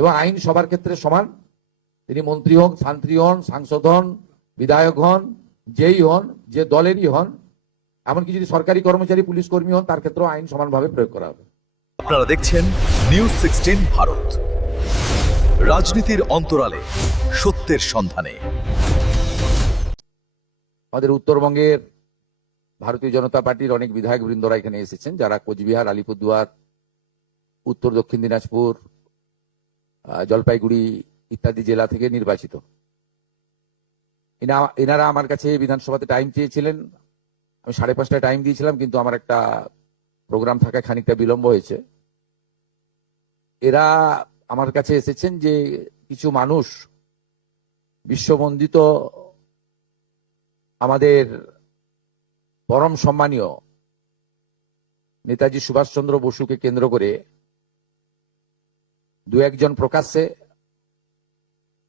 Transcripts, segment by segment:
এবং আইন সবার ক্ষেত্রে সমান। তিনি মন্ত্রী হন, শান্ত্রী হন, সাংসদ হন, বিধায়ক হন, যেই হন, যে দলেরই হন, এমনকি যদি সরকারি কর্মচারী পুলিশ কর্মী হন, তার ক্ষেত্রেও আইন সমানভাবে প্রয়োগ করা হবে। আপনারা দেখছেন নিউজ 16 ভারত, রাজনীতির অন্তরালে সত্যের সন্ধানে। আমাদের উত্তরবঙ্গের ভারতীয় জনতা পার্টির অনেক বিধায়ক বৃন্দরা এখানে এসেছেন, যারা কোচবিহার, আলিপুরদুয়ার, উত্তর দক্ষিণ দিনাজপুর, জলপাইগুড়ি ইত্যাদি জেলা থেকে নির্বাচিত। এনারা আমার কাছে বিধানসভাতে টাইম চেয়েছিলেন। আমি 5:30টায় টাইম দিয়েছিলাম, কিন্তু আমার একটা প্রোগ্রাম থাকায় খানিকটা বিলম্ব হয়েছে। এরা আমার কাছে এসেছেন যে কিছু মানুষ বিশ্ববন্দিত আমাদের পরম সম্মানীয় নেতাজি সুভাষচন্দ্র বসুকে কেন্দ্র করে দু একজন প্রকাশ্যে,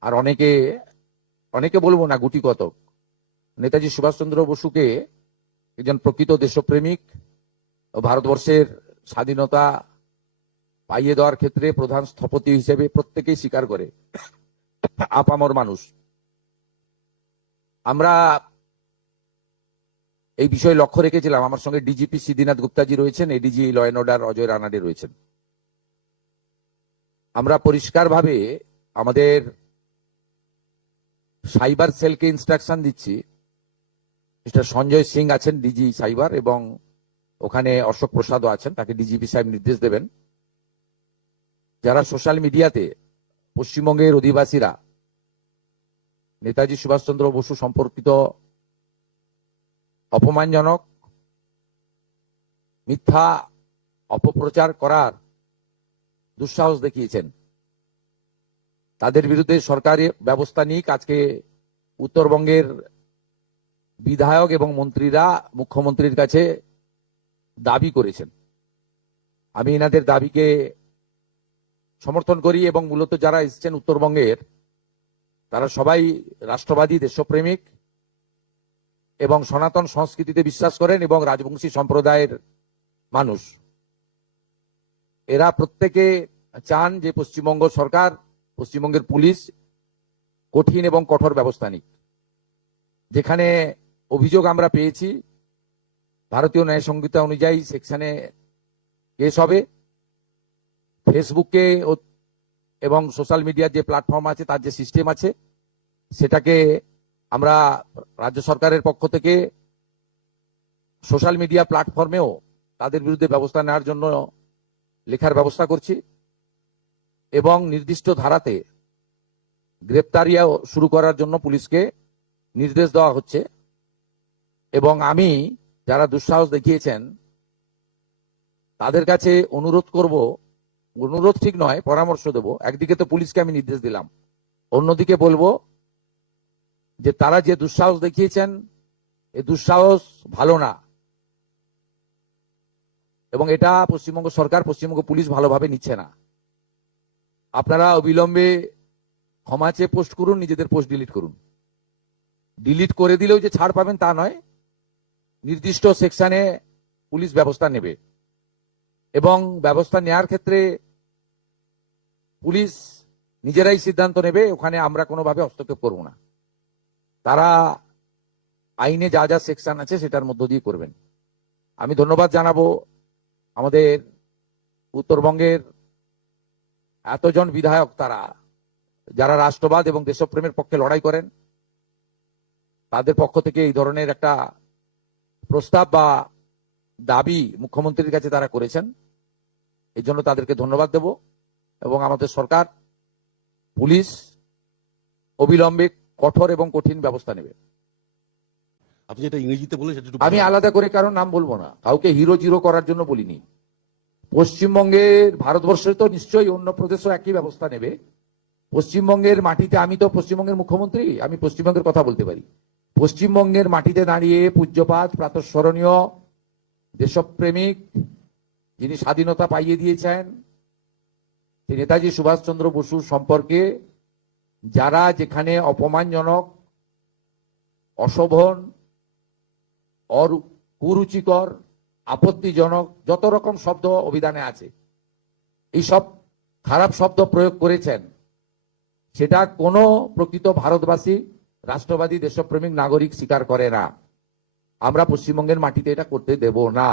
আর অনেকে বলবো না, গুটি কতক, নেতাজি সুভাষচন্দ্র বসুকে একজন প্রকৃত দেশপ্রেমিক ও ভারতবর্ষের স্বাধীনতা পাইয়ে দেওয়ার ক্ষেত্রে প্রধান স্থপতি হিসেবে প্রত্যেকেই স্বীকার করে, আপামর মানুষ। আমরা এই বিষয়ে লক্ষ্য রেখেছিলাম। আমার সঙ্গে ডিজিপি সিদ্ধিনাথ গুপ্তাজি রয়েছেন, ADG law and order Ajay Ranade রয়েছেন। আমরা পরিষ্কারভাবে আমাদের সাইবার সেলকে ইনস্ট্রাকশন দিচ্ছি। মিস্টার সঞ্জয় সিং আছেন ডিজি সাইবার, এবং ওখানে অশোক প্রসাদও আছেন, তাকে ডিজিপি সাহেব নির্দেশ দেবেন, যারা সোশ্যাল মিডিয়াতে পশ্চিমবঙ্গের অধিবাসীরা নেতাজি সুভাষচন্দ্র বসু সম্পর্কিত অপমানজনক মিথ্যা অপপ্রচার করার দুঃসাহস দেখিয়েছেন, তাদের বিরুদ্ধে সরকারি ব্যবস্থা নিক। আজকে উত্তরবঙ্গের বিধায়ক এবং মন্ত্রীরা মুখ্যমন্ত্রীর কাছে দাবি করেছেন। আমি এনাদের দাবিকে সমর্থন করি, এবং মূলত যারা এসেছেন উত্তরবঙ্গের, তারা সবাই রাষ্ট্রবাদী, দেশপ্রেমিক এবং সনাতন সংস্কৃতিতে বিশ্বাস করেন এবং রাজবংশী সম্প্রদায়ের মানুষ। এরা প্রত্যেকে চান যে পশ্চিমবঙ্গ সরকার, পশ্চিমবঙ্গের পুলিশ কঠিন এবং কঠোর ব্যবস্থা নিক। যেখানে অভিযোগ আমরা পেয়েছি, ভারতীয় ন্যায় সংহিতা অনুযায়ী সেকশনে কেস হবে। ফেসবুকে এবং সোশ্যাল মিডিয়ার যে প্ল্যাটফর্ম আছে, তার যে সিস্টেম আছে, সেটাকে আমরা রাজ্য সরকারের পক্ষ থেকে সোশ্যাল মিডিয়া প্ল্যাটফর্মেও তাদের বিরুদ্ধে ব্যবস্থা নেওয়ার জন্য লেখার ব্যবস্থা করছি, এবং নির্দিষ্ট ধারাতে গ্রেপ্তারিয়া শুরু করার জন্য পুলিশকে নির্দেশ দেওয়া হচ্ছে। এবং আমি যারা দুঃসাহস দেখিয়েছেন তাদের কাছে অনুরোধ করব, অনুরোধ ঠিক নয়, পরামর্শ দেব। একদিকে তো পুলিশকে আমি নির্দেশ দিলাম, অন্যদিকে বলবো যে তারা যে দুঃসাহস দেখিয়েছেন, এই দুঃসাহস ভালো না, এবং এটা পশ্চিমবঙ্গ সরকার, পশ্চিমবঙ্গ পুলিশ ভালোভাবে নিচ্ছে না। আপনারা অবিলম্বে ক্ষমা চেয়ে পোস্ট করুন, নিজেদের পোস্ট ডিলিট করুন। ডিলিট করে দিলেও যে ছাড় পাবেন তা নয়, নির্দিষ্ট সেকশনে পুলিশ ব্যবস্থা নেবে, এবং ব্যবস্থা নেওয়ার ক্ষেত্রে পুলিশ নিজেরাই সিদ্ধান্ত নেবে, ওখানে আমরা কোনোভাবে হস্তক্ষেপ করব না। তারা আইনে যা যা সেকশন আছে সেটার মধ্য দিয়ে করবেন। আমি ধন্যবাদ জানাবো আমাদের উত্তরবঙ্গের এতজন বিধায়ক, যারা রাষ্ট্রবাদ এবং দেশপ্রেমের পক্ষে লড়াই করেন। তাদের পক্ষ থেকে এই ধরনের একটা প্রস্তাব বা দাবি মুখ্যমন্ত্রীর কাছে তারা করেছেন, এই জন্য তাদেরকে ধন্যবাদ দেব। এবং আমাদের সরকার, পুলিশ অবিলম্বে কঠোর এবং কঠিন ব্যবস্থা নেবে। আপনি যেটা ইংরেজিতে বলে সেটা আমি আলাদা করে কারণ নাম বলবো না, কাউকে হিরো জিরো করার জন্য বলিনি। পশ্চিমবঙ্গের, ভারতবর্ষে তো নিশ্চয়ই অন্য প্রদেশও একই ব্যবস্থা নেবে। পশ্চিমবঙ্গের মাটিতে, আমি তো পশ্চিমবঙ্গের মুখ্যমন্ত্রী, আমি পশ্চিমবঙ্গের কথা বলতে পারি। পশ্চিমবঙ্গের মাটিতে দাঁড়িয়ে পূজ্যপাত, প্রাতঃস্মরণীয় দেশপ্রেমিক, যিনি স্বাধীনতা পাইয়ে দিয়েছেন, নেতাজি সুভাষচন্দ্র বসু সম্পর্কে যারা যেখানে অপমানজনক, অশোভন, কুরুচিকর, আপত্তিজনক যত রকম শব্দ অভিধানে আছে, এই সব খারাপ শব্দ প্রয়োগ করেছেন, সেটা কোনো প্রকৃত ভারতবাসী, রাষ্ট্রবাদী, দেশপ্রেমিক নাগরিক স্বীকার করে না। আমরা পশ্চিমবঙ্গের মাটিতে এটা করতে দেব না।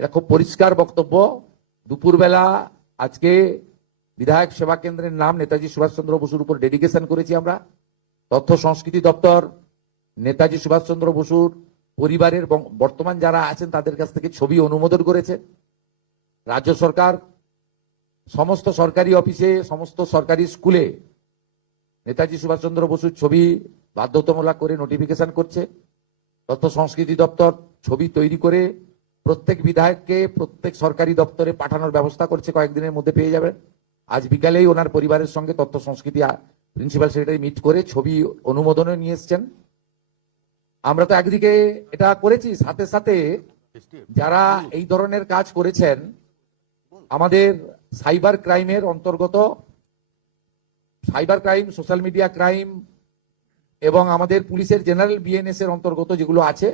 এটা খুব পরিষ্কার বক্তব্য। দুপুরবেলা আজকে বিধায়ক সেবা কেন্দ্রের নাম নেতাজি সুভাষচন্দ্র বসুর উপর ডেডিকেশন করেছি আমরা। তথ্য সংস্কৃতি দপ্তর নেতাজি সুভাষচন্দ্র বসুর পরিবারের বর্তমান যারা আছেন তাদের কাছ থেকে ছবি অনুমোদন করেছে। রাজ্য সরকার সমস্ত সরকারি অফিসে, সমস্ত সরকারি স্কুলে নেতাজি সুভাষচন্দ্র বসুর ছবি বাধ্যতামূলক করে নোটিফিকেশন করছে। তথ্য সংস্কৃতি দপ্তর ছবি তৈরি করে প্রত্যেক বিধায়ককে প্রত্যেক সরকারি দপ্তরে পাঠানোর ব্যবস্থা করছে, কয়েকদিনের মধ্যে পেয়ে যাবেন। আজ বিকালেই ওনার পরিবারের সঙ্গে তথ্য সংস্কৃতি প্রিন্সিপাল সেক্রেটারি মিট করে ছবি অনুমোদনে নিয়ে এসছেন। আমরা তো একদিকে এটা করেছি, সাথে সাথে যারা এই ধরনের কাজ করেছেন আমাদের সাইবার ক্রাইমের অন্তর্গত, cyber crime, social media crime এবং আমাদের পুলিশের জেনারেল বিএনএস এর অন্তর্গত যেগুলো আছে,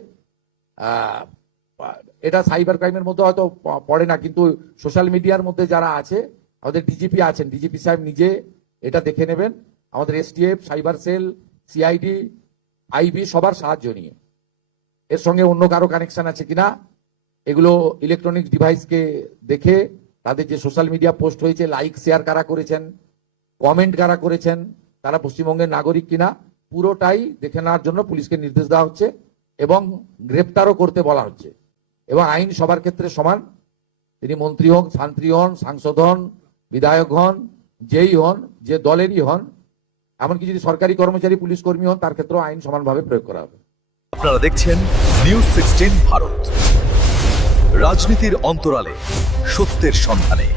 এটা সাইবার ক্রাইমের মধ্যে হয়তো পড়ে না, কিন্তু সোশ্যাল মিডিয়ার মধ্যে যারা আছে, আমাদের ডিজিপি আছেন, ডিজিপি সাহেব নিজে এটা দেখে নেবেন। আমাদের STF, cyber cell, CID, IB সবার সাহায্য নিয়ে, এর সঙ্গে অন্য কারো কানেকশন আছে কিনা এগুলো ইলেকট্রনিক ডিভাইসকে দেখে তাদের যে সোশ্যাল মিডিয়া পোস্ট হয়েছে, লাইক শেয়ার কারা করেছেন, কমেন্ট কারা করেছেন, তারা পশ্চিমবঙ্গের নাগরিক কিনা, পুরোটাই দেখে নেওয়ার জন্য পুলিশকে নির্দেশ দেওয়া হচ্ছে এবং গ্রেপ্তারও করতে বলা হচ্ছে। এবং আইন সবার ক্ষেত্রে সমান, তিনি মন্ত্রী হন, শান্ত্রী হন, সাংসদ হন, বিধায়ক হন, যেই হন, যে দলেরই হন, এমনকি যদি সরকারি কর্মচারী, পুলিশ কর্মী হন, তার ক্ষেত্রেও আইন সমানভাবে প্রয়োগ করা হবে। আপনারা দেখছেন নিউজ 16 ভারত, রাজনীতির অন্তরালে সত্যের সন্ধানে।